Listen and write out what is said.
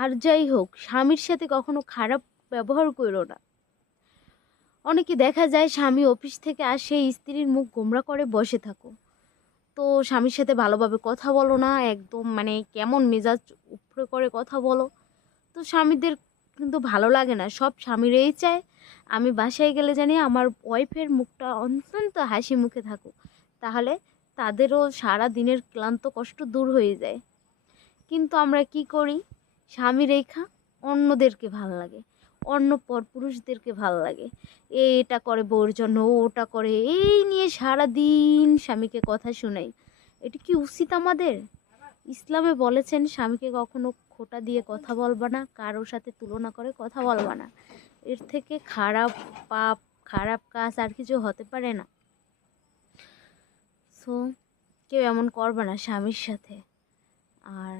আর যাই হোক, স্বামীর সাথে কখনো খারাপ ব্যবহার করো না। অনেকে দেখা যায় স্বামী অফিস থেকে আসে, স্ত্রীর মুখ গোমড়া করে বসে থাকো, তো স্বামীর সাথে ভালোভাবে কথা বলো না, একদম মানে কেমন মেজাজ উপরে করে কথা বলো, তো স্বামীদের কিন্তু ভালো লাগে না। সব স্বামীরাই চায় আমি বাসায় গেলে জানি আমার ওয়াইফের মুখটা অত্যন্ত হাসি মুখে থাকুক, তাহলে তাদেরও সারা দিনের ক্লান্ত কষ্ট দূর হয়ে যায়। কিন্তু আমরা কি করি, স্বামী রেখা অন্যদেরকে ভাল লাগে, অন্য পরপুরুষদেরকে ভাল লাগে, এটা করে বউর জন্য, ও ওটা করে, এই নিয়ে সারা দিন স্বামীকে কথা শোনাই। এটা কি উচিত আমাদের? ইসলামে বলেছেন স্বামীকে কখনো খোঁটা দিয়ে কথা বলবা না, কারোর সাথে তুলনা করে কথা বলবা না। এর থেকে খারাপ পাপ, খারাপ কাজ আর কিছু হতে পারে না। সো কেউ এমন করবে না স্বামীর সাথে। আর